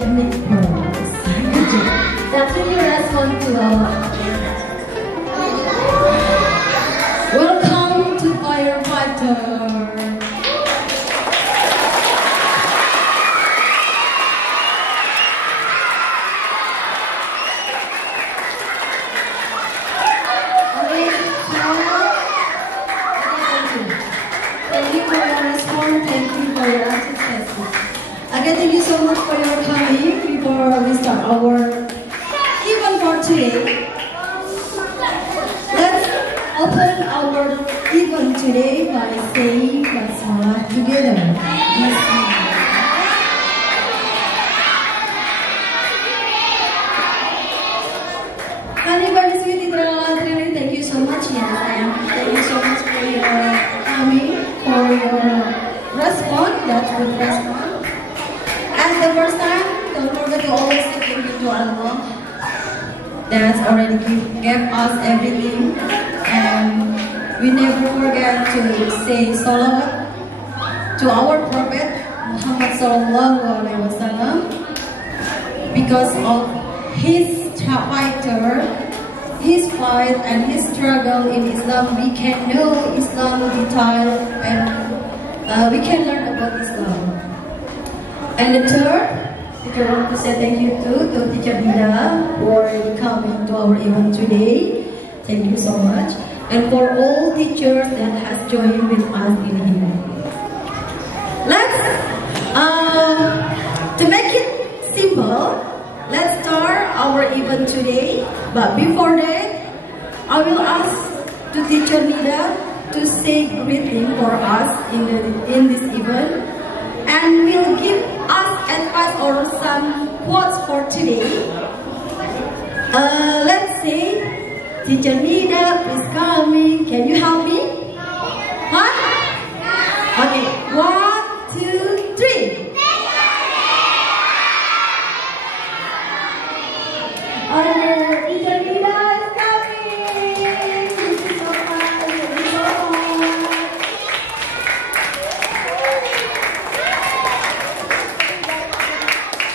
the mid-pose. Good job. That's when you respond to our welcome to firefighter. Okay, thank you so much for your coming. Before we start our event for today, let's open our event today by saying Basmalah together. Everybody, sweetie, thank you so much. Yes, thank you so much for your coming, for your response. That's good response. And the first time, don't forget to always say thank you to Allah. That's already gave us everything, and we never forget to say salawat to our Prophet Muhammad Sallallahu Alaihi Wasallam. Because of his fight and his struggle in Islam, we can know Islam detail and we can learn about Islam. And the third, I want to say thank you to Teacher Nida for coming to our event today. Thank you so much. And for all teachers that has joined with us in here. Let's, to make it simple, let's start our event today. But before that, I will ask to Teacher Nida to say greeting for us in this event. And will give us advice or some quotes for today. Let's say, Teacher Nida, please call me. Can you help me? Huh? Okay, 1, 2, 3. Teacher Nida is coming. Thank you so much. Thank you so much.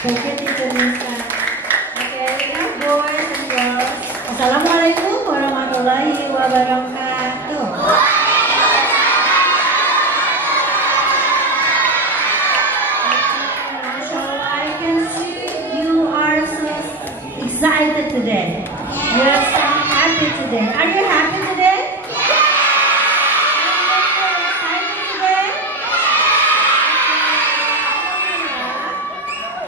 Thank you, Teacher Nisa. Okay, enough boys and girls. Assalamualaikum warahmatullahi wabarakatuh. So I can see you are so excited today. You are so happy today. Are you happy today?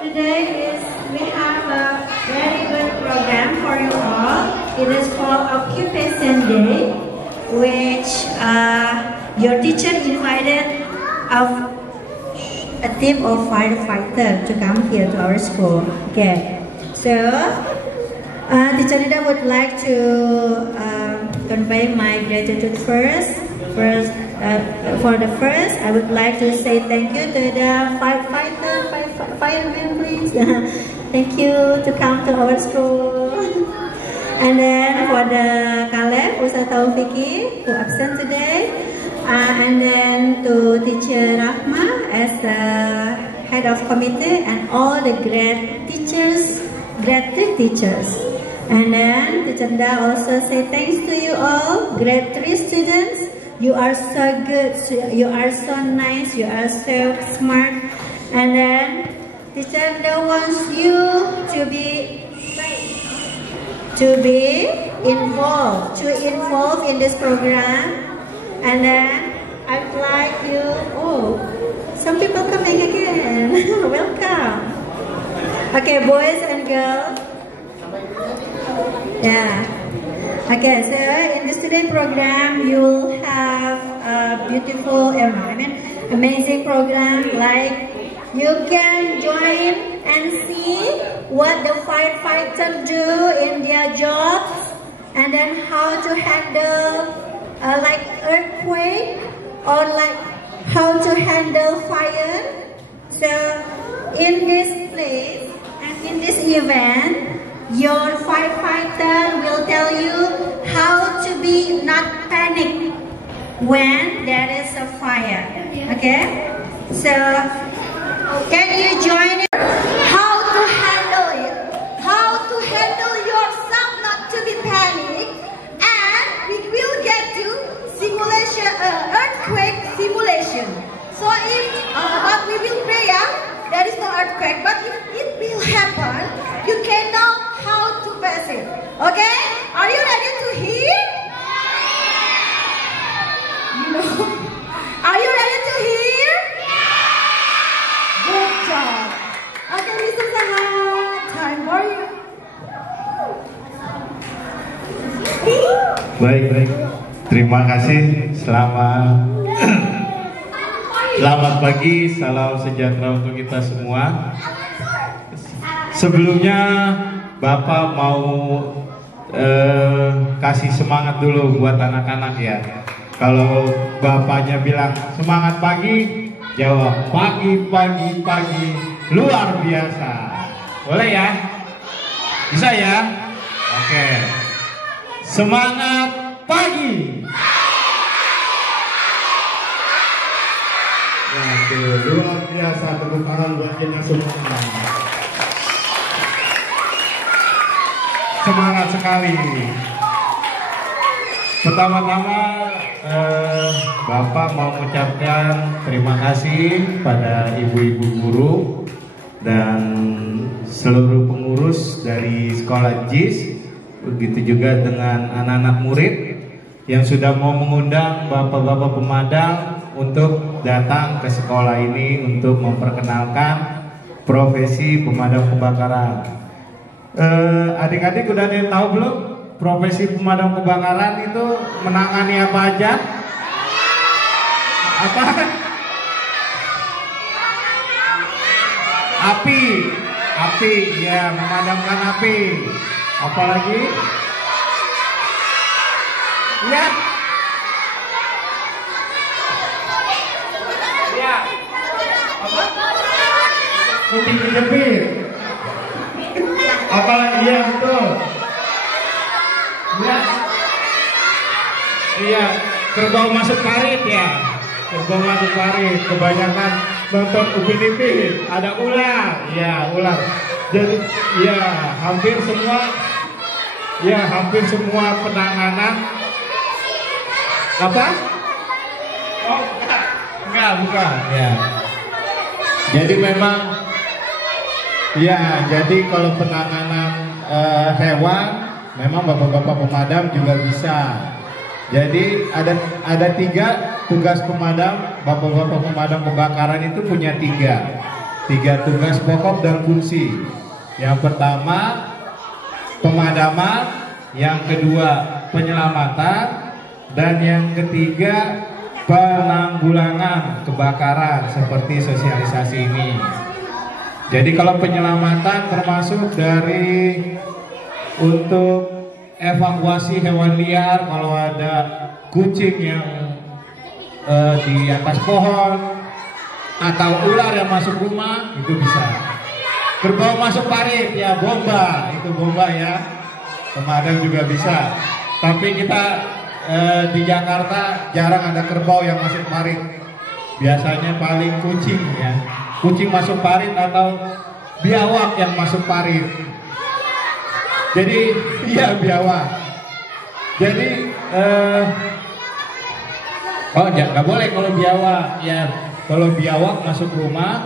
Today we have a very good program for you all. It is called Occupation Day, which your teacher invited a team of firefighters to come here to our school. Okay, so Teacher Nida would like to convey my gratitude first. For the first, I would like to say thank you to the firemen, please. Thank you to come to our school. And then for the Caleb, Ustaz Taufiki, who absent today. And then to Teacher Rahma as the head of committee and all the grade teachers, grade 3 teachers. And then Teacher Nida also say thanks to you all, grade 3 students. You are so good, you are so nice, you are so smart. And then Teacher Nida wants you to be involved in this program. And then I'd like you, oh, some people coming again. Welcome. Okay, boys and girls. Yeah. Okay, so in the student program, you will have a beautiful, amazing program. Like you can join and see what the firefighters do in their jobs, and then how to handle like earthquake or like how to handle fire. So in this place and in this event, your firefighter will tell you how to be not panic when there is a fire. Okay? So can you join it? How to Baik. Terima kasih. Selamat pagi, salam sejahtera untuk kita semua. Sebelumnya Bapak mau kasih semangat dulu buat anak-anak ya. Kalau bapaknya bilang semangat pagi, jawab pagi luar biasa. Boleh ya? Bisa ya? Oke. Semangat pagi. Luar biasa, tepuk tangan buat kita semua. Semangat sekali. Pertama-tama Bapak mau mengucapkan terima kasih pada ibu-ibu guru dan seluruh pengurus dari sekolah JIS, begitu juga dengan anak-anak murid yang sudah mau mengundang bapak-bapak pemadam untuk datang ke sekolah ini untuk memperkenalkan profesi pemadam kebakaran. Adik-adik udah ada yang tahu belum profesi pemadam kebakaran itu menangani apa aja? Apa? Api ya, memadamkan api. Apalagi? Ya. Apa? Putih kejepit. Apalagi? Ya, betul. Ya. Iya, kerbau masuk parit ya. Kerbau masuk parit. Kebanyakan nonton Upin Ipin. Ada ular. Ya, ular. Jadi, ya hampir semua penanganan. Apa? Oh, enggak, bukan. Ya. Jadi memang, ya, jadi kalau penanganan hewan, memang bapak-bapak pemadam juga bisa. Jadi ada 3 tugas pemadam, bapak-bapak pemadam kebakaran itu punya 3 tugas pokok dan fungsi. Yang pertama pemadaman, yang kedua penyelamatan, dan yang ketiga penanggulangan kebakaran seperti sosialisasi ini. Jadi kalau penyelamatan termasuk dari untuk evakuasi hewan liar, kalau ada kucing yang di atas pohon atau ular yang masuk rumah, itu bisa. Kerbau masuk parit ya, bomba, itu bomba ya, pemadam juga bisa. Tapi kita di Jakarta jarang ada kerbau yang masuk parit, biasanya paling kucing ya, kucing masuk parit atau biawak yang masuk parit. Jadi iya, biawak. Jadi nggak boleh kalau biawak ya. Kalau biawak masuk rumah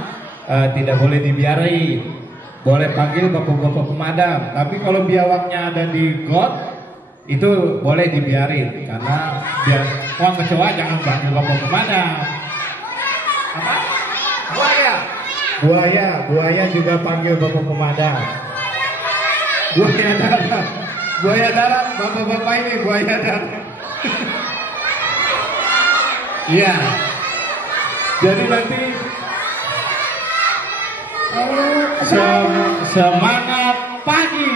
tidak boleh dibiarin. Boleh panggil bapak-bapak pemadam. Tapi kalau biawaknya ada di got, itu boleh dibiarin karena biar kecoa jangan panggil bapak pemadam. Apa? Buaya juga panggil bapak pemadam. Buaya darat, bapak-bapak ini buaya darat. Iya. Jadi nanti semangat pagi.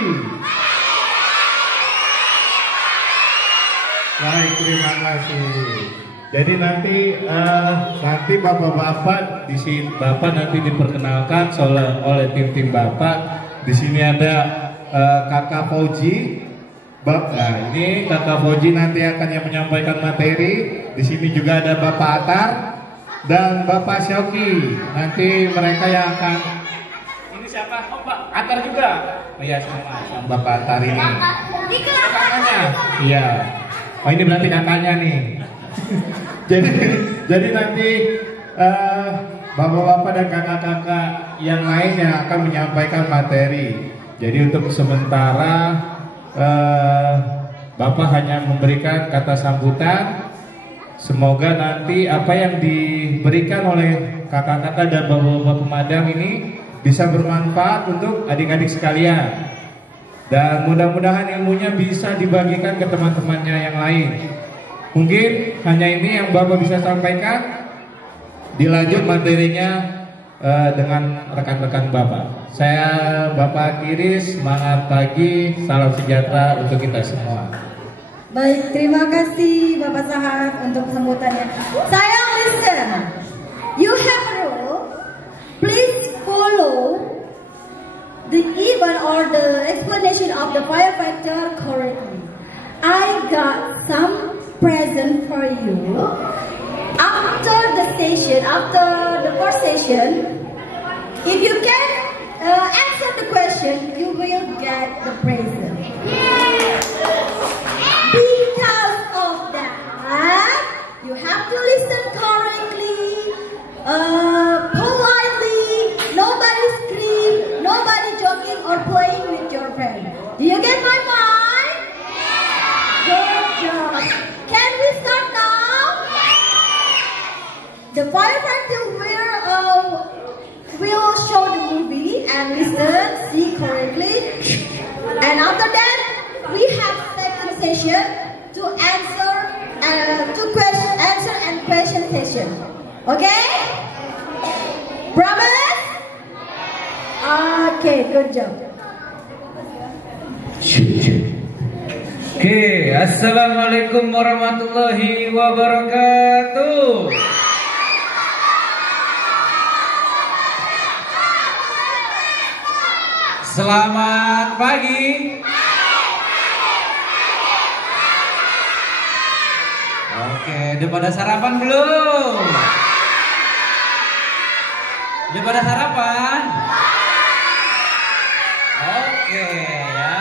Baik, terima kasih. Jadi nanti bapak-bapak di sini, bapak nanti diperkenalkan oleh tim-tim bapak. Di sini ada Kakak Fauji. Nah, ini Kakak Fauji nanti akan yang menyampaikan materi. Di sini juga ada Bapak Atar dan Bapak Syauki. Nanti mereka yang akan. Ini siapa? Oh, Pak Atar juga. Oh iya, sama Bapak Atar ini. Kakaknya. Iya. Oh, ini berarti kakaknya nih. jadi nanti bapak-bapak dan kakak-kakak yang lainnya akan menyampaikan materi. Jadi untuk sementara Bapak hanya memberikan kata sambutan. Semoga nanti apa yang diberikan oleh kakak-kakak dan bapak-bapak pemadam ini bisa bermanfaat untuk adik-adik sekalian. Dan mudah-mudahan ilmunya bisa dibagikan ke teman-temannya yang lain. Mungkin hanya ini yang Bapak bisa sampaikan. Dilanjut materinya dengan rekan-rekan Bapak. Saya Bapak Kiris, semangat pagi, salam sejahtera untuk kita semua. Baik, terima kasih Bapak Sahar untuk sambutannya. Saya listen. You have a rule. Please follow the event or the explanation of the firefighter correctly. I got some present for you. After the session, after the first session, if you can answer the question, you will get the present. Because of that, you have to listen correctly, politely, nobody scream, nobody joking or playing with your friend. Do you get my mind? Good job. Can we start now? The firefighter will show the movie and listen, see correctly. And after that, we have second session to answer and question session. Okay? Promise? Okay, good job. Oke, assalamualaikum warahmatullahi wabarakatuh. Selamat pagi. Oke, udah pada sarapan belum? Udah pada sarapan? Oke ya.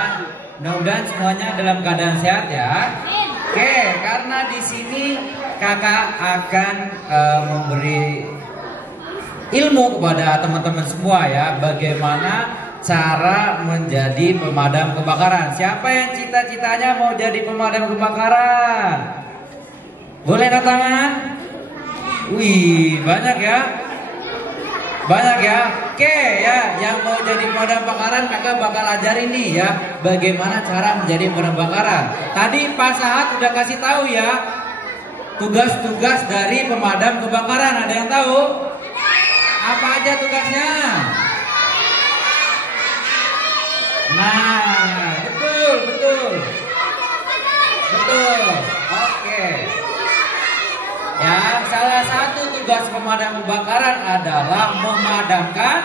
Mudah-mudahan semuanya dalam keadaan sehat ya. Oke, karena di sini kakak akan memberi ilmu kepada teman-teman semua ya, bagaimana cara menjadi pemadam kebakaran. Siapa yang cita-citanya mau jadi pemadam kebakaran? Boleh angkat tangan? Wih, banyak ya. Banyak ya. Oke ya, yang mau jadi pemadam kebakaran kakak bakal ajarin nih ya, bagaimana cara menjadi pemadam kebakaran. Tadi Pak Sahat udah kasih tahu ya tugas-tugas dari pemadam kebakaran. Ada yang tahu? Apa aja tugasnya? Nah, betul. Oke. Ya, salah satu tugas pemadam kebakaran adalah memadamkan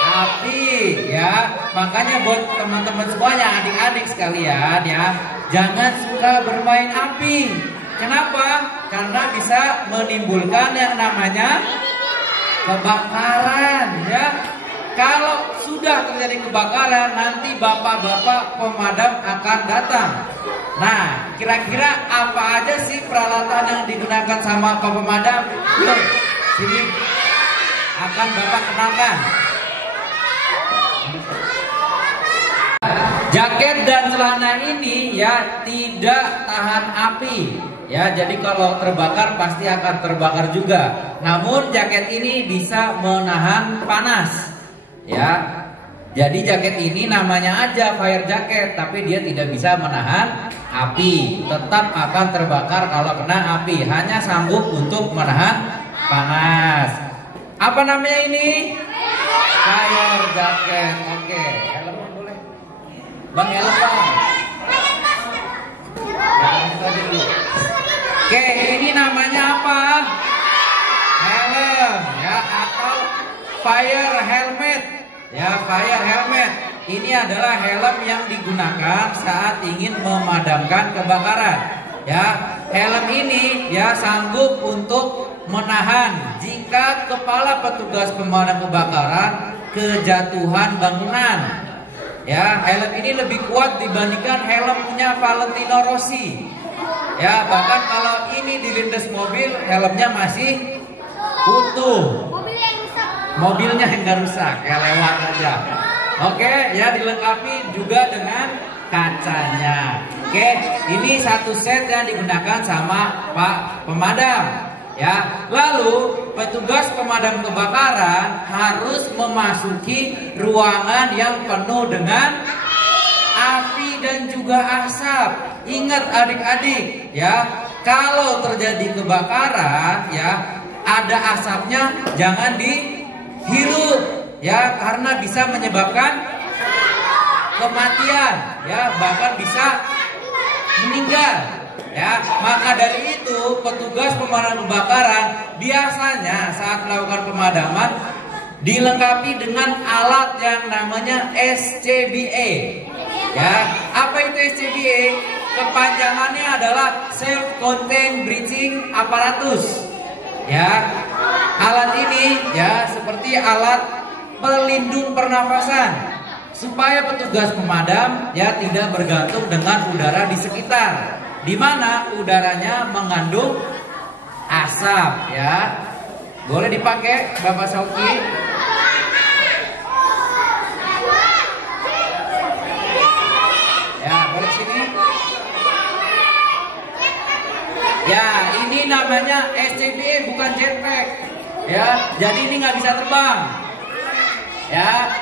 api ya. Makanya buat teman-teman semuanya, adik-adik sekalian ya, jangan suka bermain api. Kenapa? Karena bisa menimbulkan yang namanya kebakaran ya. Kalau sudah terjadi kebakaran, nanti bapak-bapak pemadam akan datang. Nah, kira-kira apa aja sih peralatan yang digunakan sama Pak Pemadam? Yuk, sini akan Bapak kenalkan. Jaket dan celana ini ya tidak tahan api. Ya, jadi kalau terbakar pasti akan terbakar juga. Namun jaket ini bisa menahan panas. Ya, jadi jaket ini namanya aja fire jacket, tapi dia tidak bisa menahan api. Tetap akan terbakar kalau kena api. Hanya sanggup untuk menahan panas. Apa namanya ini? Fire jacket. Oke, helm boleh. Bang, helm bang. Oke, ini namanya apa? Helm ya, atau fire helmet. Ya, fire helmet. Ini adalah helm yang digunakan saat ingin memadamkan kebakaran. Ya, helm ini ya sanggup untuk menahan jika kepala petugas pemadam kebakaran kejatuhan bangunan. Ya, helm ini lebih kuat dibandingkan helm punya Valentino Rossi. Ya, bahkan kalau ini dilindas mobil, helmnya masih utuh. Mobilnya yang nggak rusak, ya lewat aja. Oke, ya dilengkapi juga dengan kacanya. Oke, ini satu set yang digunakan sama Pak Pemadam. Ya, lalu petugas pemadam kebakaran harus memasuki ruangan yang penuh dengan api dan juga asap. Ingat adik-adik ya, kalau terjadi kebakaran ya, ada asapnya jangan dihirup ya, karena bisa menyebabkan kematian ya, bahkan bisa meninggal ya. Maka dari itu petugas pemadam kebakaran biasanya saat melakukan pemadaman dilengkapi dengan alat yang namanya SCBA ya. Apa itu SCBA? Kepanjangannya adalah Self Contained Breathing Apparatus ya. Alat ini ya seperti alat pelindung pernafasan supaya petugas pemadam ya tidak bergantung dengan udara di sekitar, di mana udaranya mengandung asap ya. Boleh dipakai Bapak Sauki? Ya, boleh sini. Ya, ini namanya SCBA bukan jetpack ya. Jadi ini nggak bisa terbang ya.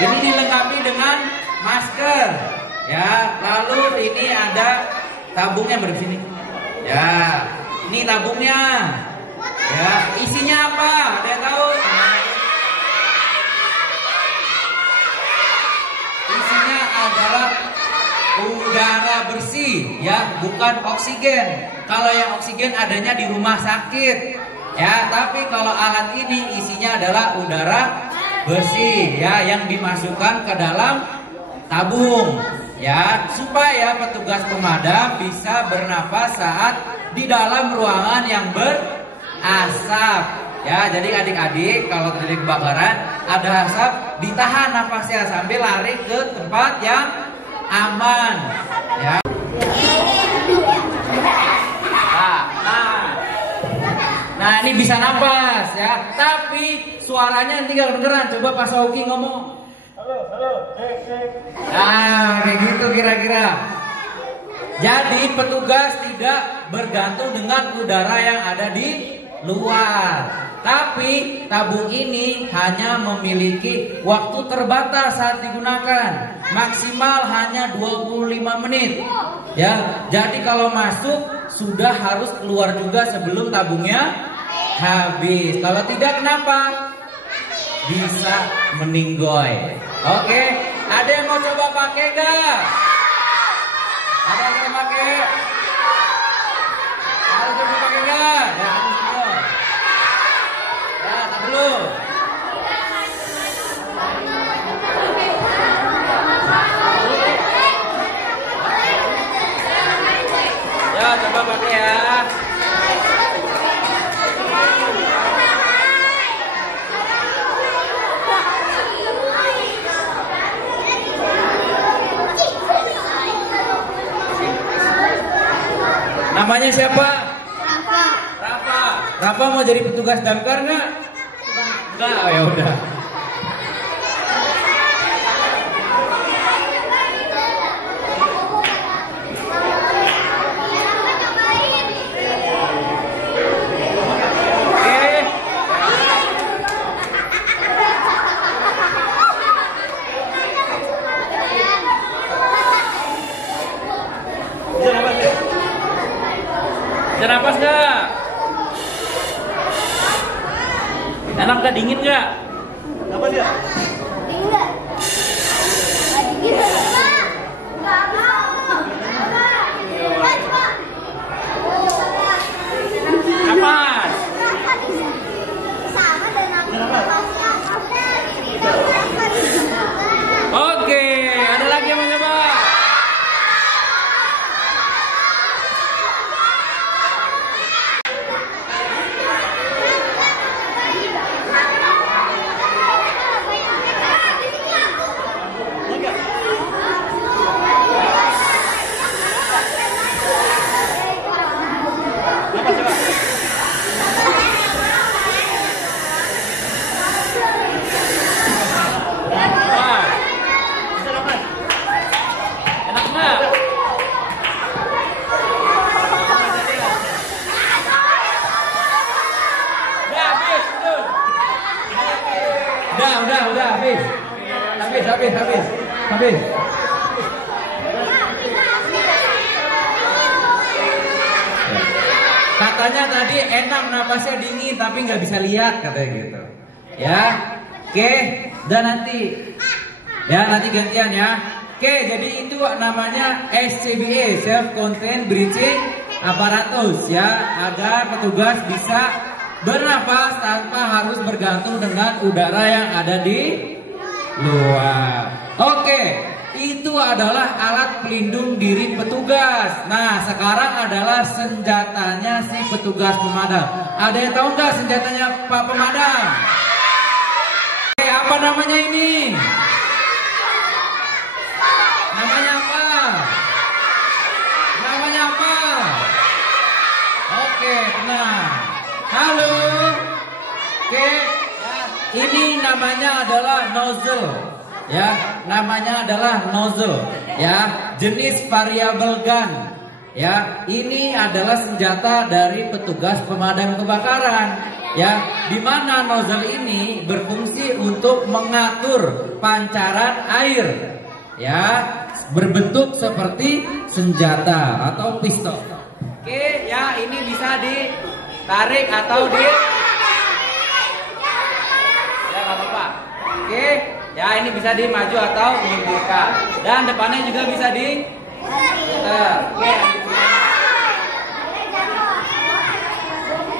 Ini dilengkapi dengan masker ya. Lalu ini ada tabungnya bersini ya. Ini tabungnya ya. Isinya apa? Ada yang tahu? Isinya adalah udara bersih ya, bukan oksigen. Kalau yang oksigen adanya di rumah sakit ya, tapi kalau alat ini isinya adalah udara bersih ya, yang dimasukkan ke dalam tabung ya, supaya petugas pemadam bisa bernafas saat di dalam ruangan yang berasap ya. Jadi adik-adik kalau terjadi kebakaran ada asap, ditahan nafasnya sambil lari ke tempat yang aman ya. Nah ini bisa nafas ya, tapi suaranya nanti gak kedengeran. Coba Pak Sauki ngomong. Halo, nah kayak gitu kira-kira. Jadi petugas tidak bergantung dengan udara yang ada di luar. Tapi tabung ini hanya memiliki waktu terbatas saat digunakan, maksimal hanya 25 menit ya. Jadi kalau masuk sudah harus keluar juga sebelum tabungnya habis. Kalau tidak kenapa? Bisa meninggoy. Oke, ada yang mau coba pakai gak? Ada yang mau pakai? Ada yang mau pakai gak? Ya, dulu. Ya, coba pakai ya. Namanya siapa? Rafa mau jadi petugas damkar nggak? Enggak, oh ya udah. Bisa napas nggak? Enak nggak, dingin nggak? Apa dia? Dingin nggak? Dingin nggak? Nggak mau. Napas. Oke, ada lagi yang mau coba? katanya tadi enak napasnya dingin tapi nggak bisa lihat katanya gitu. Ya, oke. Dan nanti gantian ya. Oke, jadi itu namanya SCBA, Self Contained Breathing Apparatus ya, agar petugas bisa bernapas tanpa harus bergantung dengan udara yang ada di luar. Oke, itu adalah alat pelindung diri petugas. Nah, sekarang adalah senjatanya si petugas pemadam. Ada yang tahu nggak senjatanya Pak Pemadam? Oke, apa namanya ini? Namanya apa? Namanya apa? Oke, tenang. Halo. Oke, ini namanya adalah nozzle. Ya, namanya adalah nozzle. Ya, jenis variable gun. Ya, ini adalah senjata dari petugas pemadam kebakaran. Ya, di mana nozzle ini berfungsi untuk mengatur pancaran air. Ya, berbentuk seperti senjata atau pistol. Oke, ya ini bisa ditarik atau ya nggak apa-apa. Oke, ya ini bisa dimaju atau dimundurkan. Dan depannya juga bisa di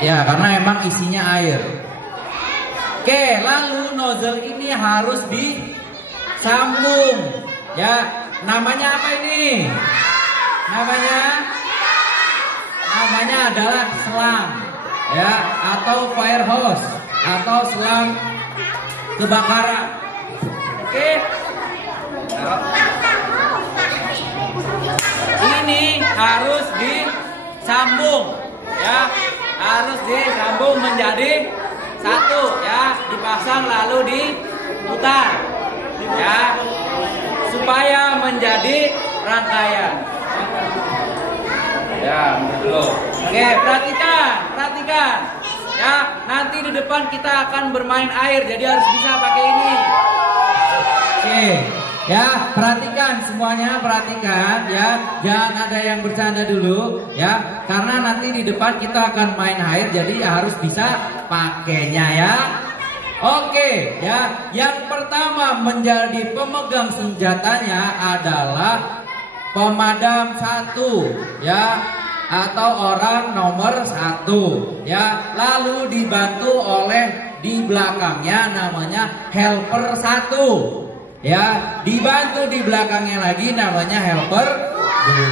ya, karena emang isinya air. Oke, lalu nozzle ini harus disambung. Ya, namanya apa ini? Namanya adalah selang, ya, atau fire hose, atau selang kebakaran. Oke. Ini harus disambung, ya, harus disambung menjadi satu, ya, dipasang lalu diputar, ya, supaya menjadi rangkaian. Ya, dulu. Oke, perhatikan. Ya, nanti di depan kita akan bermain air, jadi harus bisa pakai ini. Oke, ya, perhatikan semuanya, perhatikan ya. Jangan ada yang bercanda dulu, ya. Karena nanti di depan kita akan main air, jadi harus bisa pakainya ya. Oke, ya. Yang pertama menjadi pemegang senjatanya adalah pemadam 1, ya, atau orang nomor 1, ya. Lalu dibantu oleh di belakangnya namanya helper 1, ya. Dibantu di belakangnya lagi namanya helper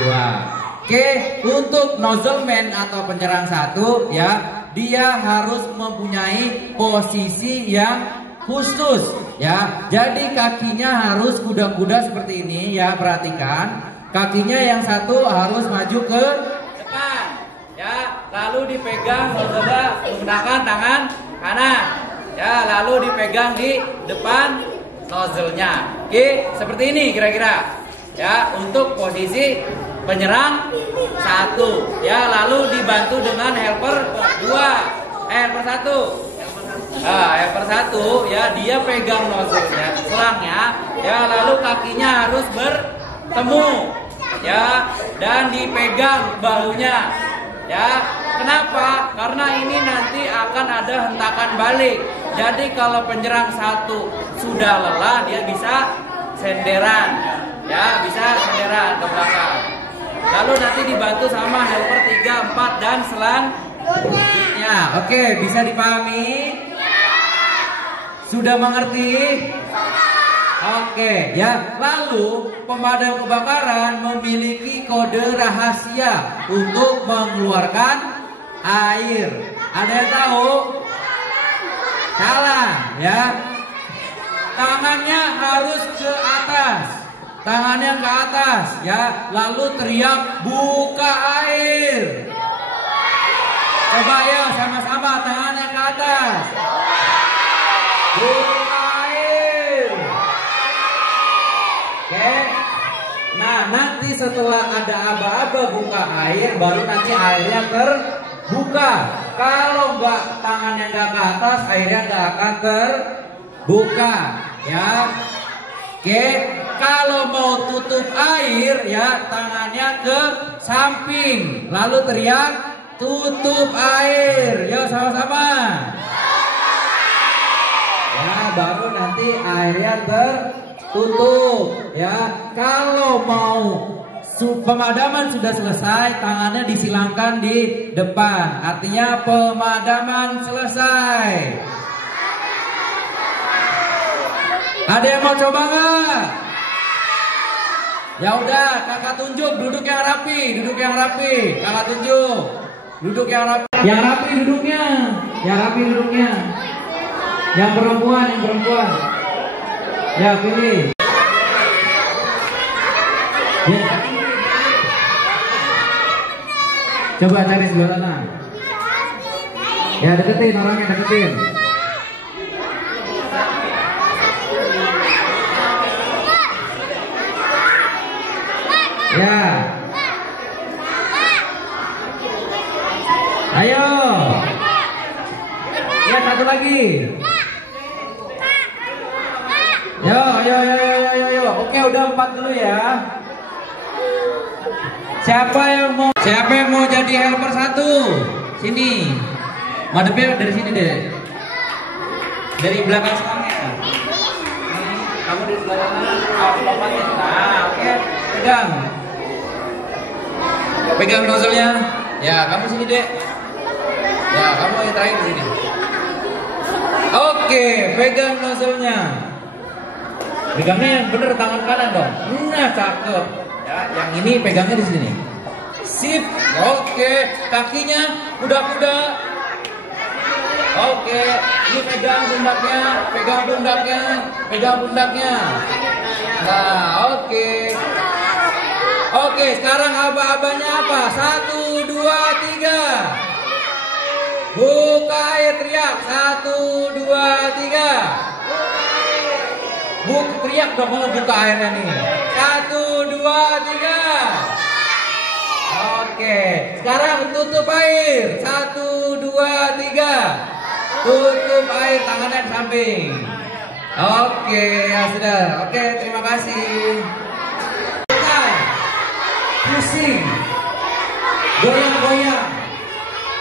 2. Oke, untuk nozzleman atau penyerang 1, ya, dia harus mempunyai posisi yang khusus, ya. Jadi kakinya harus kuda-kuda seperti ini, ya. Perhatikan. Kakinya yang satu harus maju ke depan, ya, lalu dipegang menggunakan tangan kanan, ya, lalu dipegang di depan nozzle-nya. Oke, seperti ini kira-kira, ya, untuk posisi penyerang 1, ya, lalu dibantu dengan helper 2, helper 1. Helper 1, ya, dia pegang nozzle-nya, selangnya, ya, lalu kakinya harus bertemu, ya, dan dipegang bahunya, ya. Kenapa? Karena ini nanti akan ada hentakan balik. Jadi kalau penyerang 1 sudah lelah, dia bisa senderan, ya, bisa senderan ke belakang. Lalu nanti dibantu sama helper 3, 4 dan selanjutnya. Oke, bisa dipahami? Sudah mengerti? Oke, ya. Lalu pemadam kebakaran memiliki kode rahasia untuk mengeluarkan air. Ada yang tahu? Salah, ya. Tangannya harus ke atas. Tangannya ke atas, ya. Lalu teriak buka air. Coba ya sama-sama tangannya ke atas. Buka air. Oke. Nah, nanti setelah ada aba-aba buka air, baru nanti airnya terbuka. Kalau nggak tangannya nggak ke atas, airnya nggak akan terbuka, ya. Oke. Kalau mau tutup air, ya, tangannya ke samping, lalu teriak tutup air. Yuk sama-sama. Ya, baru nanti airnya tertutup. Ya, kalau mau pemadaman sudah selesai, tangannya disilangkan di depan. Artinya pemadaman selesai. Ada yang mau coba nggak? Ya udah, kakak tunjuk duduk yang rapi, duduk yang rapi. Kakak tunjuk duduk yang rapi. Yang rapi duduknya, yang rapi duduknya. Yang perempuan, yang perempuan. Ya pilih. Ya. Coba cari sebelah sana. Ya deketin orangnya, deketin. Ya. Ayo. Ya satu lagi. Yo, yo. Oke, udah 4 dulu ya. Siapa yang mau jadi helper 1? Sini. Madepnya dari sini deh. Dari belakang semuanya. Kamu di sebelah sana. Nah, oke. Pegang. Pegang nozzle-nya. Ya, kamu sini, Dek. Ya, kamu yang terakhir di sini. Oke, pegang nozzle-nya. Pegangnya yang bener tangan kanan dong. Nah, cakep. Ya, yang ini pegangnya di sini. Sip. Oke, kakinya kuda-kuda. Oke, ini pegang pundaknya, pegang pundaknya, pegang pundaknya. Nah, oke. Oke, sekarang aba-abanya apa? 1, 2, 3. Buka air, teriak. 1, 2, 3. Teriak dong kalau buka airnya nih. 1, 2, 3. Oke, sekarang tutup air. 1, 2, 3. Tutup air, tangannya di samping. Oke, ya sudah. Oke, terima kasih. Pusing, goyang-goyang.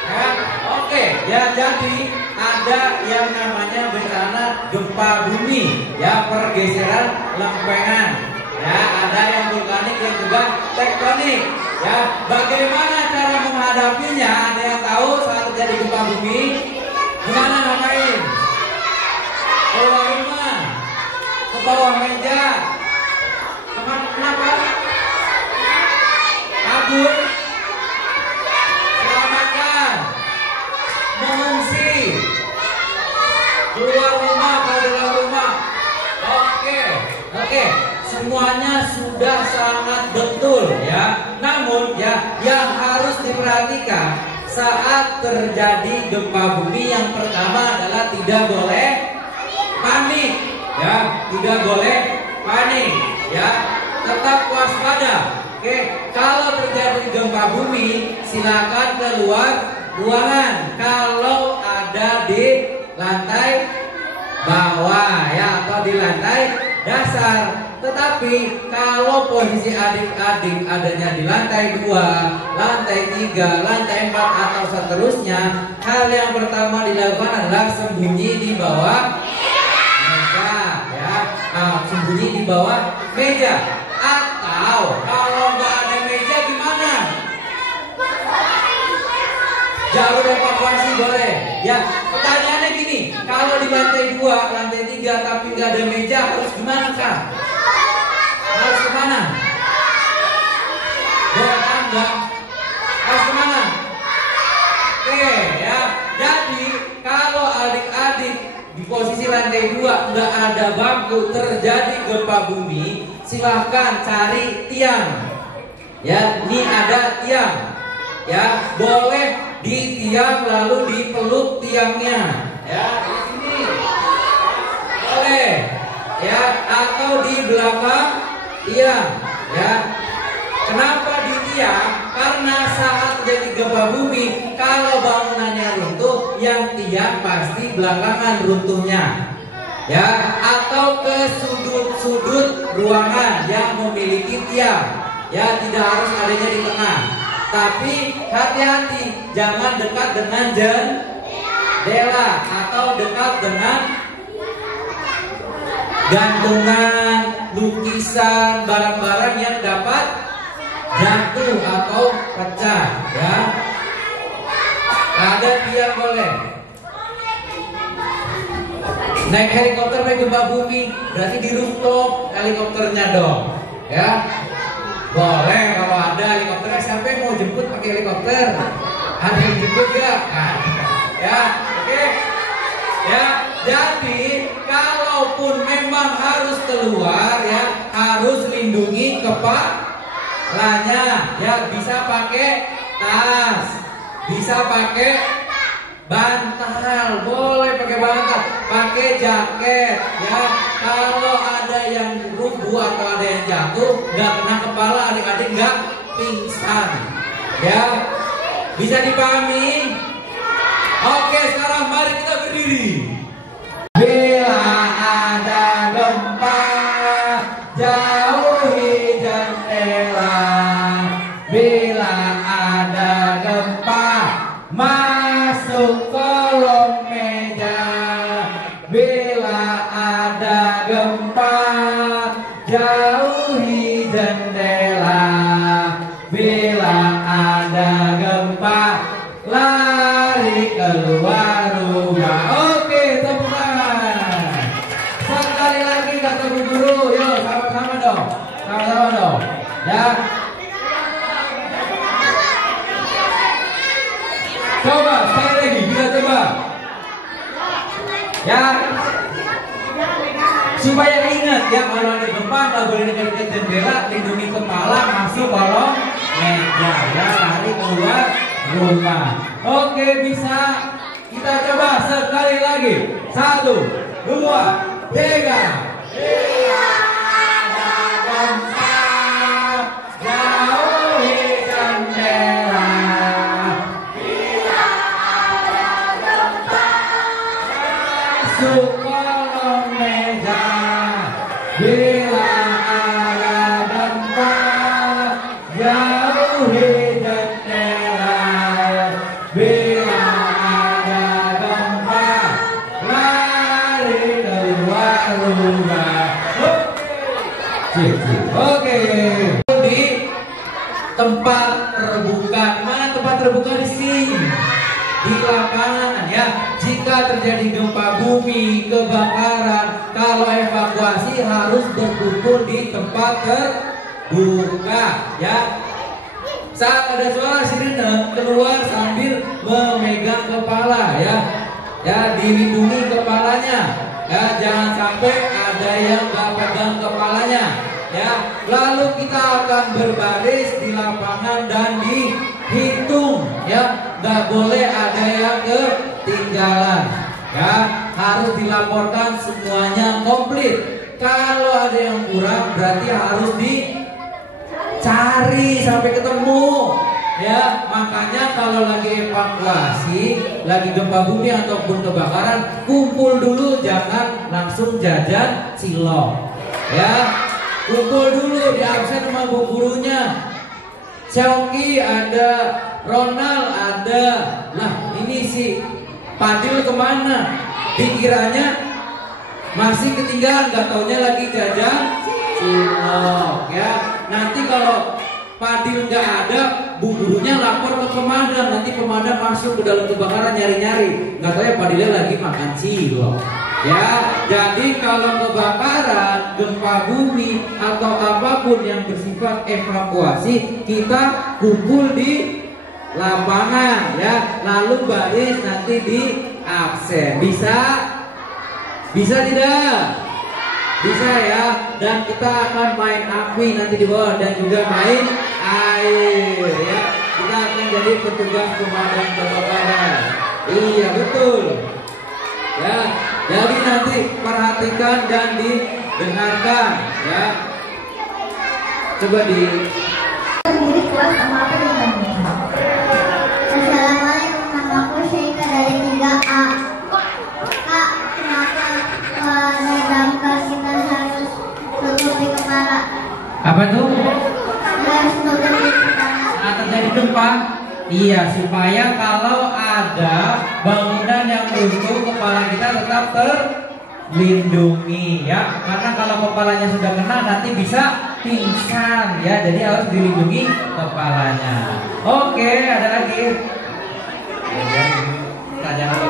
Ya, oke. Ya, jadi ada yang namanya bencana gempa bumi, ya, pergeseran lempengan. Ya, ada yang vulkanik yang juga tektonik. Ya, bagaimana cara menghadapinya? Ada yang tahu saat terjadi gempa bumi? Gimana ngapain? Keluar rumah, ke bawah meja. Kenapa? Kabur, selamatkan, mengungsi, keluar rumah, ke dalam rumah. Oke, semuanya sudah sangat betul ya. Namun ya, yang harus diperhatikan saat terjadi gempa bumi, yang pertama adalah tidak boleh panik ya, tidak boleh panik ya, tetap waspada. Oke, kalau terjadi gempa bumi, silakan keluar ruangan. Kalau ada di lantai bawah ya, atau di lantai dasar. Tetapi kalau posisi adik-adik adanya di lantai 2, lantai 3, lantai 4 atau seterusnya, hal yang pertama dilakukan adalah sembunyi di bawah meja ya. Sembunyi di bawah meja. Atau kalau nggak ada meja gimana? Jalur evakuasi boleh. Ya, pertanyaannya gini, kalau di lantai 2, lantai 3 tapi nggak ada meja, harus gimana Kak? Harus kemana? Bawah tangga. Harus kemana? Oke ya. Jadi kalau adik-adik di posisi lantai 2 nggak ada bangku, terjadi gempa bumi, silahkan cari tiang. Ya, ini ada tiang. Ya, boleh di tiang lalu dipeluk tiangnya. Ya, di sini. Boleh. Ya, atau di belakang tiang. Ya. Kenapa di tiang? Karena saat terjadi gempa bumi, kalau bangunannya runtuh, yang tiang pasti belakangan runtuhnya. Ya, atau ke sudut-sudut ruangan yang memiliki tiang. Ya, tidak harus adanya di tengah. Tapi hati-hati, jangan dekat dengan jendela atau dekat dengan gantungan, lukisan, barang-barang yang dapat jatuh atau pecah, ya. Ada tiang boleh. Naik helikopter naik gempa bumi, berarti di rooftop helikopternya dong, ya. Boleh kalau ada helikopter. Siapa yang mau jemput pakai helikopter? Ada yang jemput ya? Nah, ya, oke. Ya, jadi kalaupun memang harus keluar, ya harus lindungi kepalanya. Ya, bisa pakai tas, bisa pakai bantal, boleh pakai bantal, pakai jaket, ya. Kalau ada yang rubuh atau ada yang jatuh, nggak kena kepala, adik-adik nggak pingsan, ya. Bisa dipahami? Oke, sekarang mari kita berdiri. Bila ada gempa, jauhi jendela. Bila ada gempa, masuk kolong meja. Bila ada gempa, jauhi jendela. Bila ada gempa, lari keluar rumah. Oke, tepuk tangan. Sekali lagi kata Bu Guru, yuk sama-sama dong. Sama-sama dong. Ya. Coba sekali lagi, kita coba. Ya. Supaya ingat ya, kalau ada gempa nggak boleh dekat jendela, lindungi kepala, masuk kolong meja, ya, lari keluar rumah. Oke, bisa. Kita coba sekali lagi. 1, 2, 3. Bila ada gempa, jauhi jendela. Bila ada gempa, masuk kolong meja. Bila ada gempa, jauhi jendela. Bila ada gempa, lari keluar rumah. Oke. Di tempat terbuka. Mana tempat terbuka di sini? Di lapangan, ya. Jika terjadi gempa bumi, kebakaran, kalau evakuasi harus berkumpul di tempat terbuka, ya. Saat ada suara sirine, keluar sambil memegang kepala, ya. Ya, dilindungi kepalanya. Ya, jangan sampai ada yang nggak pegang kepalanya. Ya, lalu kita akan berbaris di lapangan dan dihitung. Ya, nggak boleh ada yang ketinggalan. Ya, harus dilaporkan semuanya komplit. Kalau ada yang kurang, berarti harus dicari sampai ketemu. Ya, makanya kalau lagi evakuasi, lagi gempa bumi ataupun kebakaran, kumpul dulu, jangan langsung jajan cilok. Ya, kumpul dulu, di absen sama bu gurunya. Xiaoqi ada, Ronald ada. Nah, ini si Padil kemana? Dikiranya masih ketinggalan, gak taunya lagi jajan cilok. Ya, nanti kalau Padil nggak ada, bu gurunya lapor ke pemadam. Nanti pemadam masuk ke dalam kebakaran nyari-nyari. Nggak tahu ya Padilnya lagi makan cilok. Ya, jadi kalau kebakaran, gempa bumi atau apapun yang bersifat evakuasi, kita kumpul di lapangan, ya. Lalu baris nanti di absen. Bisa? Bisa tidak? Bisa ya. Dan kita akan main api nanti di bawah dan juga main air, ya. Kita akan jadi petugas pemadam kebakaran. Iya betul. Ya, jadi nanti perhatikan dan didengarkan, ya. Coba di sendiri kelas sama apa dengan Assalamualaikum, namaku Syaika dari 3A. Kak, kenapa naik damkar kita harus tutup di kepala? apa tuh? Harus tutup di kepala. Terjadi gempa Kenapa? Iya, supaya kalau ada bangunan yang runtuh, kepala kita tetap terlindungi ya. Karena kalau kepalanya sudah kena nanti bisa pingsan ya. Jadi harus dilindungi kepalanya. Oke, ada lagi. Tanya lagi.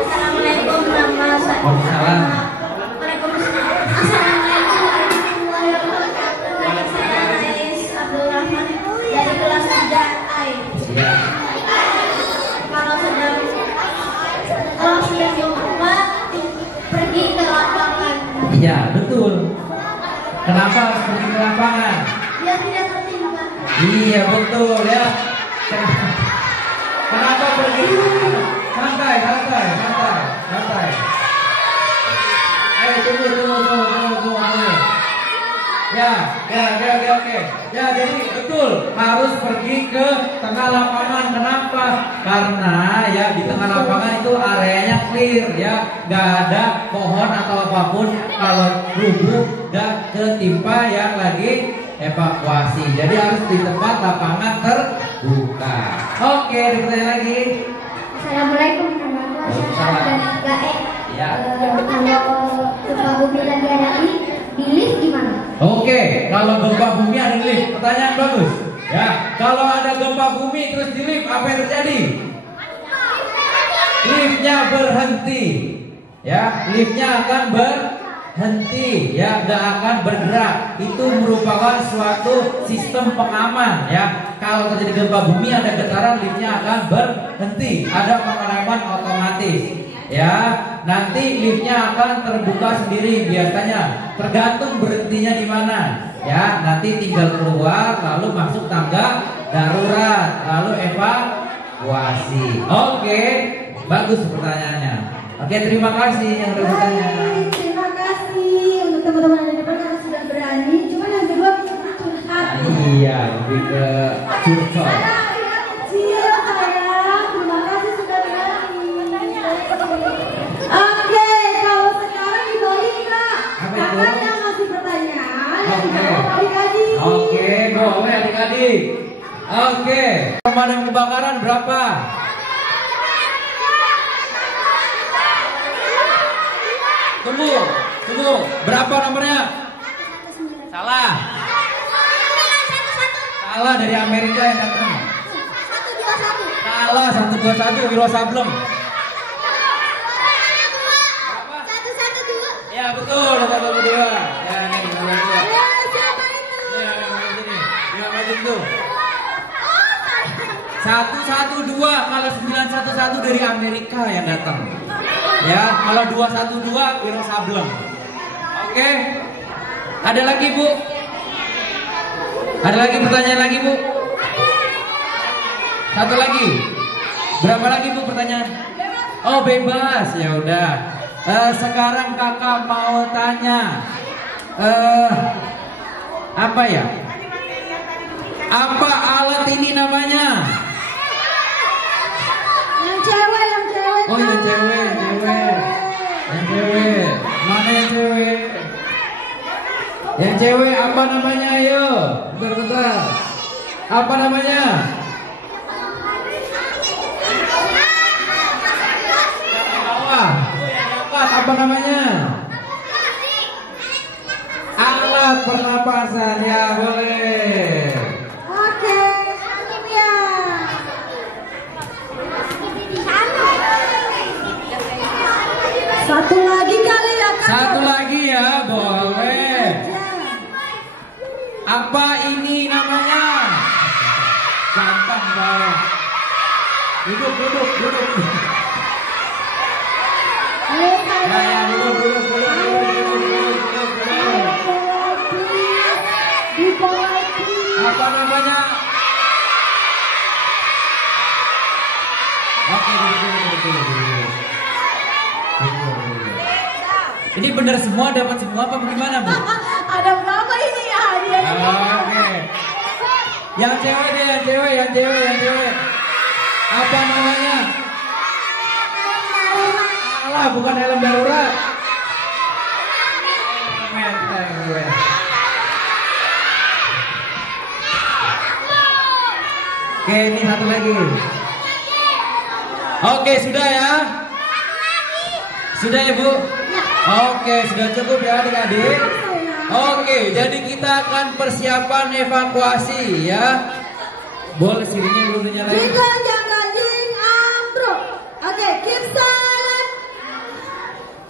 Assalamualaikum nama saya. Waalaikumsalam. Dari kelas 3 AI. Ya. Kalau sudah di rumah pergi ke lapangan. Iya, betul. Kenapa harus pergi ke lapangan? Biar tidak tertimpa. Iya, betul ya. Kenapa pergi? Santai. Tunggu. Oke. Ya, jadi betul harus pergi ke tengah lapangan. Kenapa? Karena ya di tengah lapangan itu areanya clear ya, nggak ada pohon atau apapun. Kalau rubuh dan ketimpa yang lagi evakuasi. Jadi harus di tempat lapangan terbuka. Oke, ada pertanyaan lagi. Assalamualaikum warahmatullahi wabarakatuh. Dari 3E. Ya. Kalau gempa bumi lagi ada di lift gimana? Oke, kalau gempa bumi ada di lift, pertanyaan bagus. Ya, kalau ada gempa bumi terus di lift, apa yang terjadi? Liftnya berhenti. Ya, liftnya akan berhenti. Ya, nggak akan bergerak. Itu merupakan suatu sistem pengaman. Ya, kalau terjadi gempa bumi ada getaran, liftnya akan berhenti. Ada pengereman otomatis. Ya, nanti liftnya akan terbuka sendiri biasanya. Tergantung berhentinya di mana. Ya, nanti tinggal keluar lalu masuk tangga darurat, lalu evakuasi. Oke, bagus pertanyaannya. Oke, terima kasih yang udah bertanya. Baik, terima kasih untuk teman-teman di depan karena sudah berani. Cuma yang kedua curhat. Iya, lebih ke curcol. Anak kecil sayang, terima kasih sudah berani. Oke, kalau sekarang dibalik kak. Apa itu? Kakak yang ngasih pertanyaan, yang Oke. dijawab adik-adik. Oke, boleh adik-adik. Oke, pemadam kebakaran berapa? Tunggu. Berapa nomornya? Salah. Salah dari Amerika yang datang. 121. Salah 121 Wiro Sableng. 112. Ya betul, 122. Ya ini 122. Ya, siapa itu? Ya, ini. Ya maju itu. 112 kalau 911 dari Amerika yang datang. Ya, kalau 212 Wiro Sableng. Oke. Ada lagi, Bu? Ada lagi pertanyaan lagi, Bu? Satu lagi. Berapa lagi, Bu, pertanyaan? Oh, bebas. Ya udah. Sekarang kakak mau tanya. Apa ya? Apa alat ini namanya? Yang cewek. Oh, yang cewek. Mana yang cewek? Yang cewek apa namanya? Ayo, bentar. Apa namanya? Apa namanya? Alat pernapasan, ya boleh. Oke, ya. Satu lagi kali ya kak. Satu lagi ya, boleh. Apa ini namanya? Gampang banget. Duduk. Ayo Ya, duduk. Apa namanya? Oke, duduk. Ini benar semua, dapat semua apa bagaimana, Bu? Ada berapa ini ya hadiahnya? Oke. Yang cewek. Apa namanya? Salah, bukan helm darurat. Menteng gue. Oke, ini satu lagi. Oke, sudah ya? Sudah ya, Bu? Oke, sudah cukup ya adik-adik. Oke, jadi kita akan persiapan evakuasi ya. Boleh sirinya dulu nyalain. Jika jangkajing ambruk. Oke, keep silent.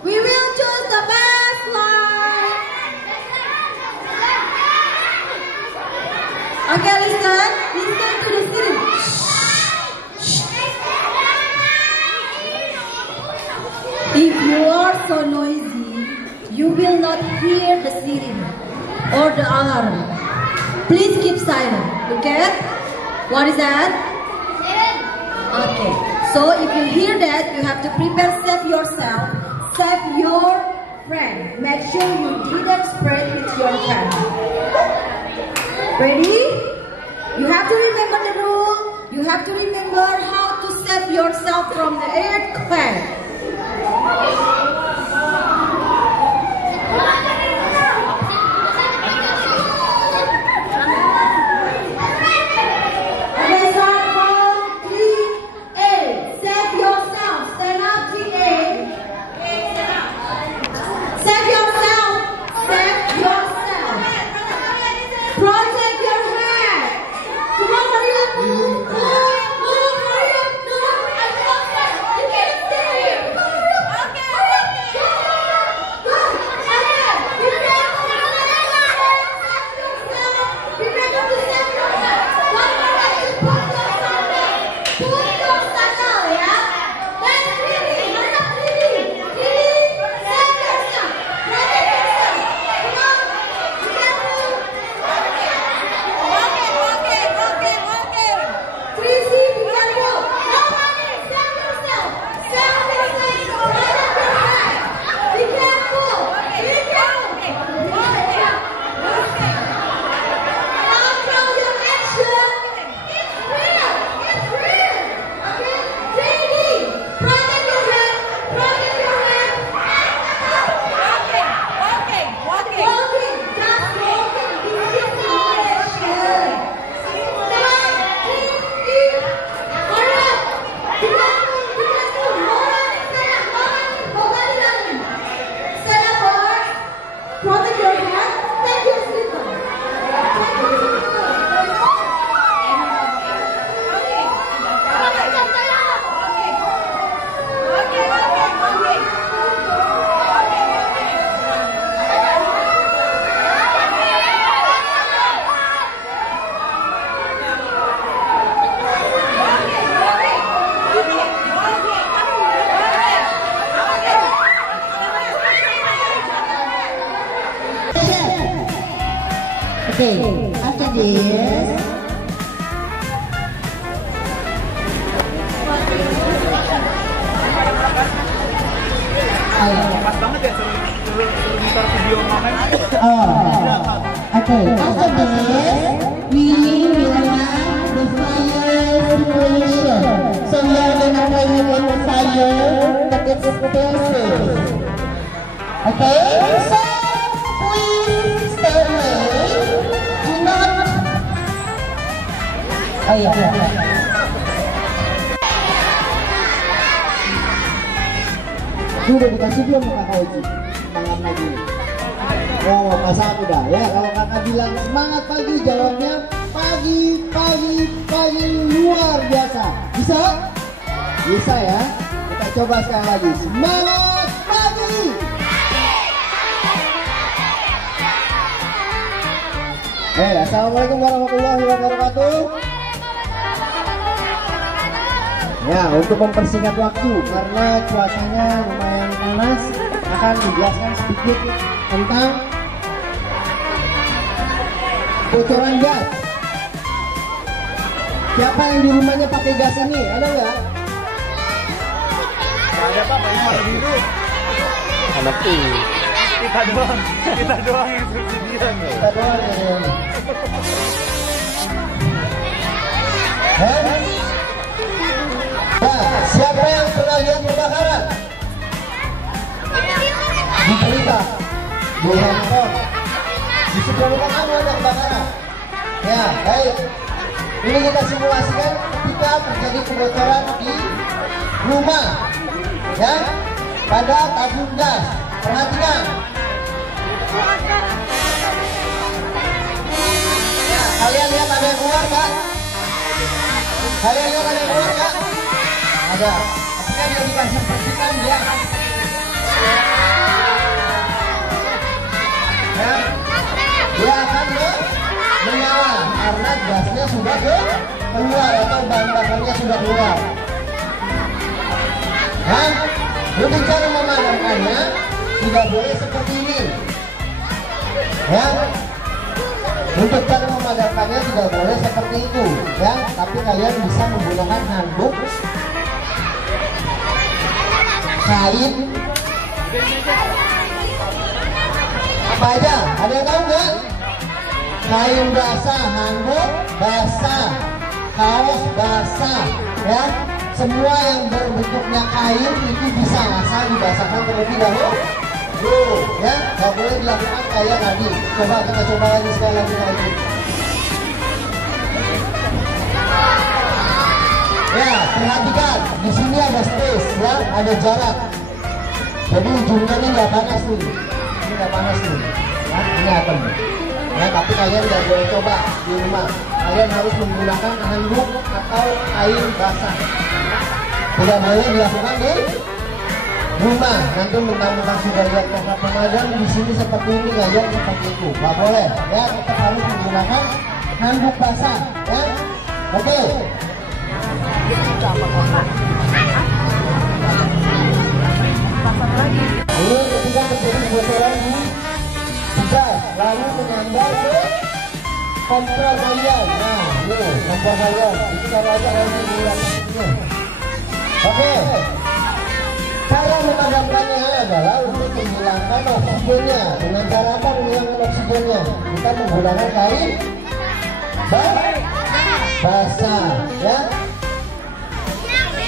We will choose the best line. Okay, listen to the siren. If you are so noisy, you will not hear the siren or the alarm. Please keep silent, okay? What is that? Okay, so if you hear that, you have to prepare, save yourself, save your friend. Make sure you didn't spread with your friend. Ready? You have to remember the rule. You have to remember how to save yourself from the earthquake. Okay, after this, Pas banget ya suruh muter video momen. okay, after this, we will have the fire simulation. So we are gonna play with the fire, but it's explosive. Okay, so please stay away. Do not. Oh yeah. Udah dikasih belum ke kakak Oji? Semangat lagi. Oh, pasangan udah ya. Kalau kakak bilang semangat pagi, jawabnya pagi, pagi, pagi luar biasa. Bisa? Bisa ya. Kita coba sekali lagi. Semangat pagi. Assalamualaikum warahmatullahi wabarakatuh. Ya, untuk mempersingkat waktu karena cuacanya lumayan panas, akan dijelaskan sedikit tentang bocoran gas. Siapa yang di rumahnya pakai gas ini? Ada nggak? Ada Pak, banyak warna biru. Anak ini. Kita doang yang subsidian. Kita doang ya. Nah, siapa yang pernah lihat kebakaran? Di berita, di handphone, di sebelah rumah kamu ada kebakaran. Ya, baik. Ini kita simulasikan ketika terjadi kebocoran di rumah, ya, pada tabung gas. Perhatikan. Ya, kalian lihat ada yang keluar kan? Kalian lihat ada yang keluar kan? Ada. Ketika dia dikasih percikan dia, ya, dia akan menyala karena gasnya sudah keluar atau bahan bakarnya sudah keluar. Nah, untuk cara memadamkannya tidak boleh seperti ini. Ya, untuk cara memadamkannya tidak boleh seperti itu, ya. Tapi kalian bisa menggunakan handuk, kain, apa aja? Ada yang tahu nggak? Kain basah, handuk basah, kaos basah, ya. Semua yang berbentuknya kain itu bisa asal dibasahkan terlebih dahulu, ya. Nggak boleh dilakukan kayak tadi. Kita coba lagi sekali lagi. Ya, perhatikan di sini ada space, ya, ada jarak. Jadi ujungnya ini nggak panas nih, ini nggak panas nih, ya, ini akan. Ya, tapi kalian nggak boleh coba di rumah. Kalian harus menggunakan handuk atau kain basah. Tidak boleh dilakukan di rumah. Nanti mentang-mentang sudah lihat kakak pemadam di sini seperti ini, kalian seperti itu. Nggak boleh. Ya, tetap harus menggunakan handuk basah. Ya, oke. Ini ketika terjadi kebocoran di gas, lalu menyambar ke kompor kalian. Nah, ini kompor kalian. Itu cara aja kalian menggunakannya. Oke. Cara memadamkannya adalah untuk menghilangkan oksigennya. Dengan cara apa menghilangkan oksigennya? Kita menggunakan kain basah, ya.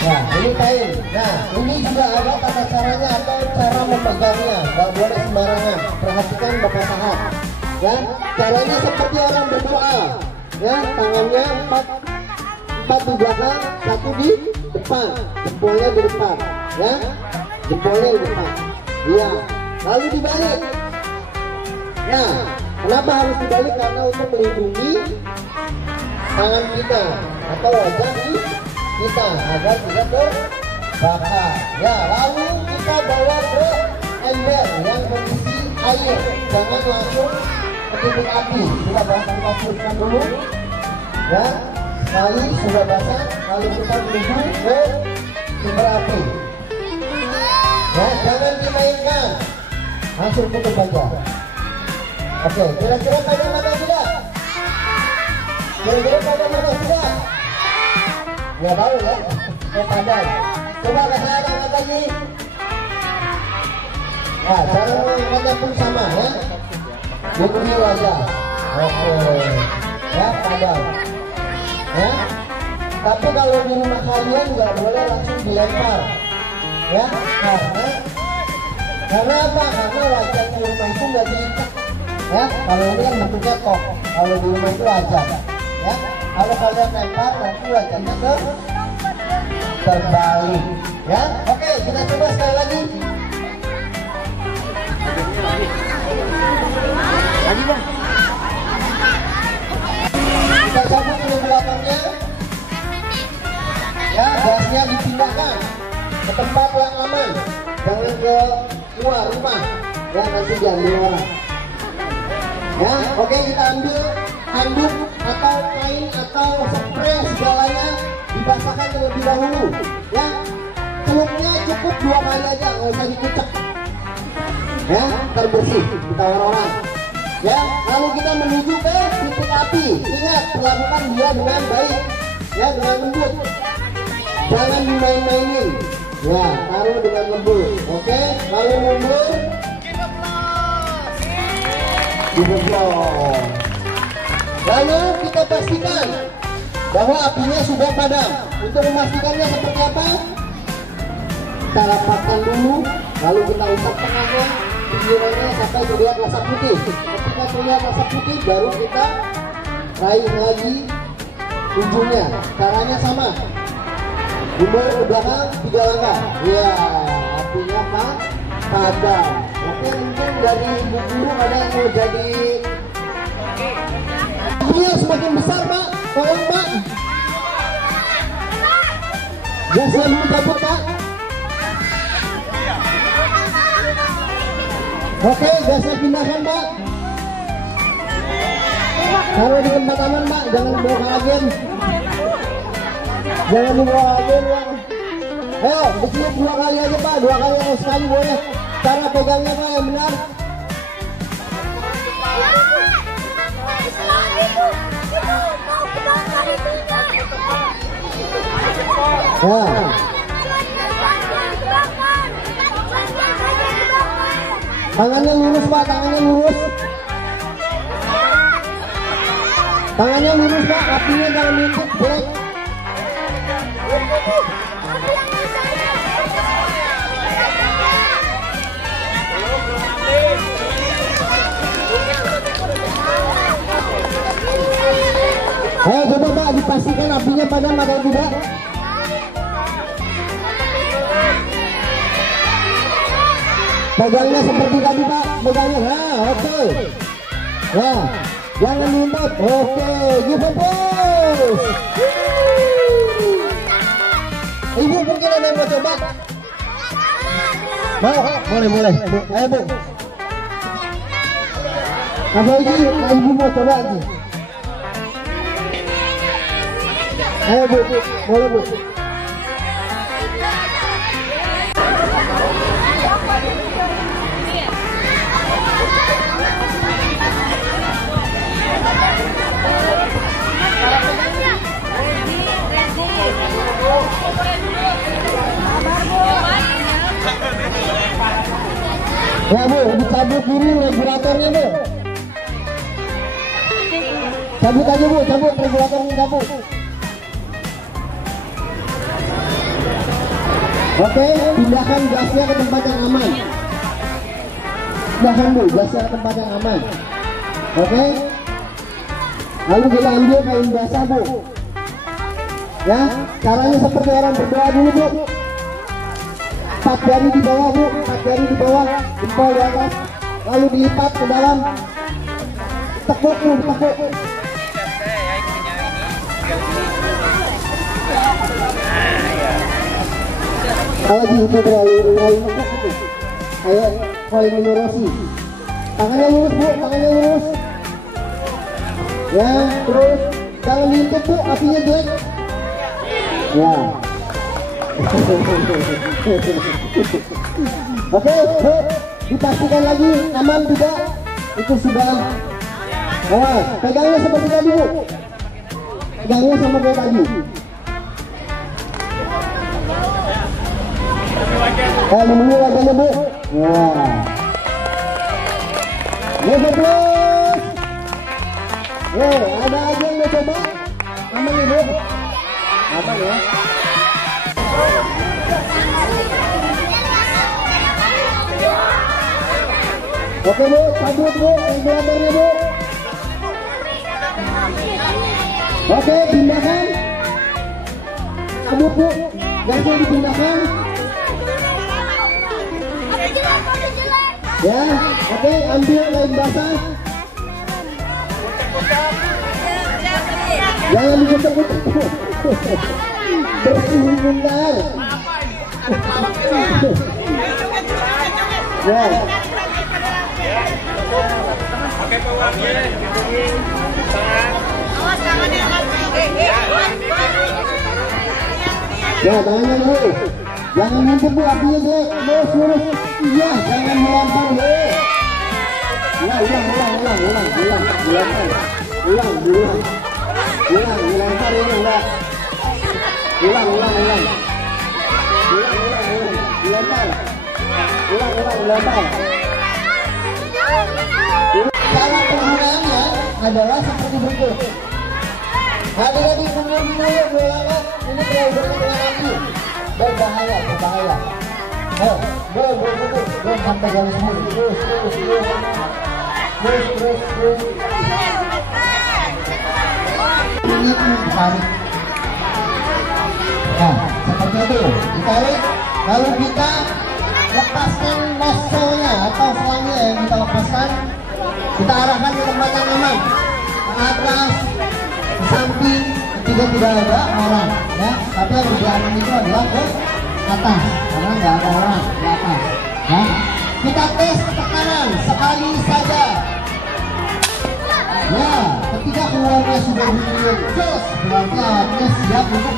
Nah, ini kain. Nah, ini juga ada tata caranya atau cara memegangnya. Nggak boleh sembarangan. Perhatikan Bapak Sahat. Ya, caranya seperti orang berdoa. Ya, tangannya empat di belakang, satu di depan, jempolnya di depan. Ya, jempolnya di depan. Iya. Lalu dibalik. Ya, kenapa harus dibalik? Karena untuk melindungi tangan kita atau wajah kita agar tidak terbakar. Ya, lalu kita bawa ke ember yang berisi air. Jangan langsung ke titik api. Kita basahkan dulu. Ya, sekali sudah basah, lalu kita menuju ke sumber api. Ya, jangan dimainkan. Langsung tutup aja. Oke, kira-kira pada mana tidak? Kira-kira pada mana tidak? Nggak tahu ya, padam. Coba saya angkat lagi. Nah, cara mengangkatnya pun sama ya. Begini aja. Oke, ya padam. Ya. Tapi kalau di rumah kalian nggak boleh langsung dilempar. Ya, karena apa? Karena wajah di rumah itu nggak diikat. Ya, kalau ini kan bentuknya kok. Kalau di rumah itu wajah. Ya. Kalau kalian lempar nanti wajahnya terbalik, ya. Oke, kita coba sekali lagi. Lagi bang. Kita cabut regulatornya. Ya, gasnya dipindahkan ke tempat yang aman, jangan ke luar rumah. Ya, nanti diambil orang. Ya, oke, kita ambil handuk atau kain atau spray segalanya dibasahkan terlebih dahulu, ya. Celupnya cukup 2 kali aja, nggak usah dikucek, ya, terbersih kita orang-orang, ya. Lalu kita menuju ke titik api. Ingat, perlakukan dia dengan baik, ya, dengan lembut, jangan dimain-mainin, ya. Taruh dengan lembut, oke. Lalu mundur, dibeblok. Lalu kita pastikan bahwa apinya sudah padam. Untuk memastikannya seperti apa? Kita rapatkan dulu, lalu kita usap tengahnya, pinggirannya sampai terlihat rasa putih. Ketika terlihat rasa putih, baru kita raih lagi ujungnya. Caranya sama. Mundur ke belakang 3 langkah. Iya, artinya padam. Oke, mungkin dari ibu guru ada yang mau jadi. Apinya semakin besar, Pak. Tolong, Pak. Gasnya dulu dapat, Pak. Oke, gasnya pindahkan, Pak. Taruh di tempat aman, Pak. Jangan dibawa ke agen. Jangan dibawa agen, Pak. Ayo, ditiup 2 kali aja, Pak. 2 kali atau sekali boleh. Cara pegangnya, Pak, yang benar. Nah. Tangannya lurus, Pak, tangannya lurus. Tangannya lurus, Pak, kakinya jangan ngintip, break. Ayo coba, Pak, dipastikan apinya padam atau tidak. Pegangnya seperti tadi, Pak. Pegangnya. Nah, oke. Nah, jangan lompat. Oke, give a push. Ibu mungkin ada yang mau coba? Mau? Boleh. Ayo, Bu. Apa lagi? Ibu mau coba lagi? Ayo, Bu. Boleh, Bu. Ya, Bu, dicabut dulu regulatornya, Bu. Cabut aja, Bu, cabut regulatornya, cabut. Oke, pindahkan gasnya ke tempat yang aman. Pindahkan, Bu, gasnya ke tempat yang aman. Oke. Lalu kita ambil kain basah, Bu. Ya, caranya seperti orang berdoa dulu, Bu. 4 jari di bawah, Bu, 4 jari di bawah, jempol di atas, lalu dilipat ke dalam, tekuk, Bu, tekuk. Lagi itu terlalu ayo, koin minorosi. Tangannya lurus, Bu, tangannya lurus. Ya, terus jangan diintip, Bu, apinya jelek. Ya. Oke, dipastikan lagi aman tidak? Itu sudah. Nah, pegangnya seperti tadi, Bu. Pegangnya sama kayak tadi. Dulu wajahnya, Bu. Wah. Give a push. Ada aja yang mau coba? Aman ya, Bu? Aman ya? Oke, Bu, cabut, Bu, regulatornya, Bu. Oke, pindahkan. Cabut, Bu. Gasnya dipindahkan. Ya, oke, ambil kain basah. Jangan dikutuk-kutuk. Bersihin bentar. Ya. Pakai pewangi. Awas tangannya. Ya, tangannya dulu. Jangan ngintip, Bu, apinya jelek. Lurus. Iya, jangan melempar, Bu. Ulang. Dilempar ini enggak. Ulang. Dilempar. Dilempar. Cara penggunaannya adalah seperti berikut. Adik-adik semua dulu berlama, ini terlalu dekat dengan api. Berbahaya. Belum sampai garis mulu. Terus. itu ditarik. Nah, seperti itu, ditarik, lalu kita lepaskan nozzle-nya atau selangnya yang kita lepaskan, kita arahkan ke tempat yang aman, ke atas, ke samping, ketika tidak ada orang, ya. Tapi yang lebih aman itu adalah ke atas, karena nggak ada orang di atas, ya. Kita tes tekanan sekali saja. Ya, ketika keluarnya sudah bunyi jos, berarti alatnya siap untuk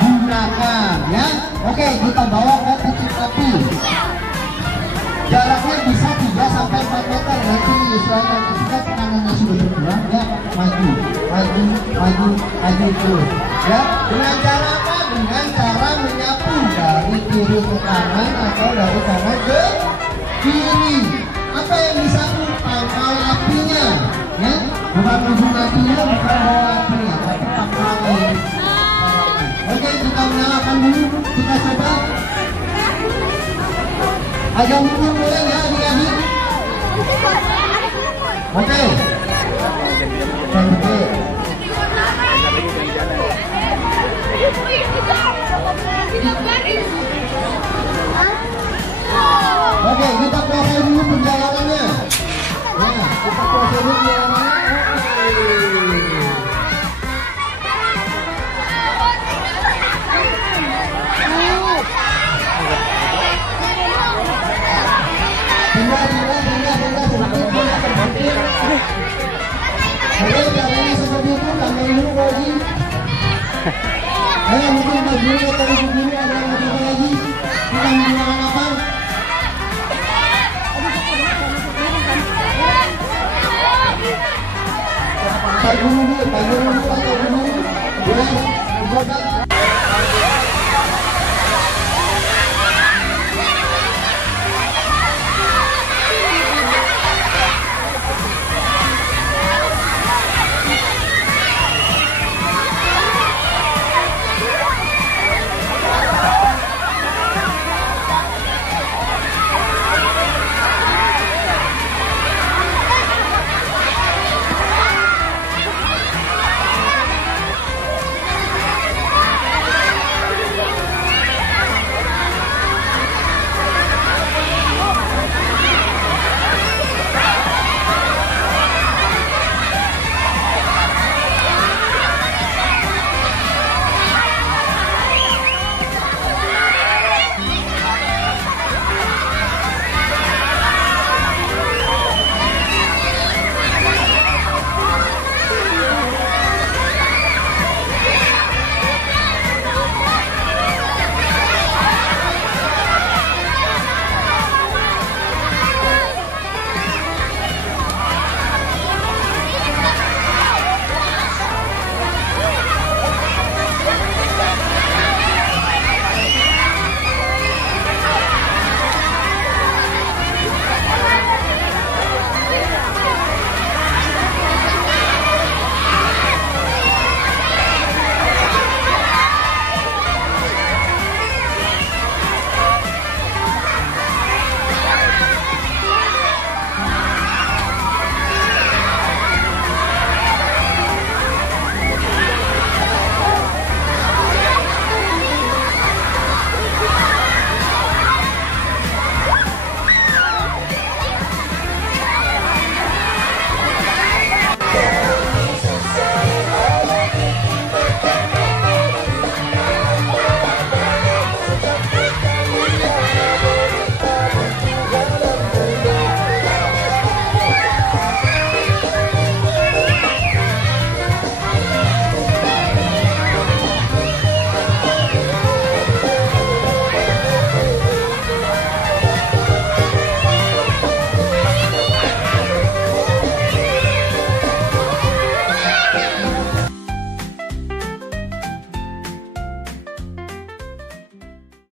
digunakan, ya. Oke, kita bawa ke titik api. Jaraknya bisa 3-4 meter. Nanti menyesuaikan ketika tekanannya sudah berkurang, ya, maju terus. Ya, dengan cara apa? Dengan cara menyapu dari kiri ke kanan atau dari kanan ke kiri. Apa yang disapu? Pangkal apinya, ya, bukan ujung apinya, bukan bawah apinya, tapi pangkalnya. Oke, kita menyalakan dulu, kita coba. Agak mundur boleh ya adik-adik? Oke. Oke, kita kuasai dulu perjalanannya. Ya, kita kuasai dulu perjalanannya. Ayo caranya seperti itu, tambahin dulu lagi. Ayo mungkin bajunya tadi begini, ada yang lebih lagi. Kita menggunakan apa? Pagi dulu, atau dulu. Ya,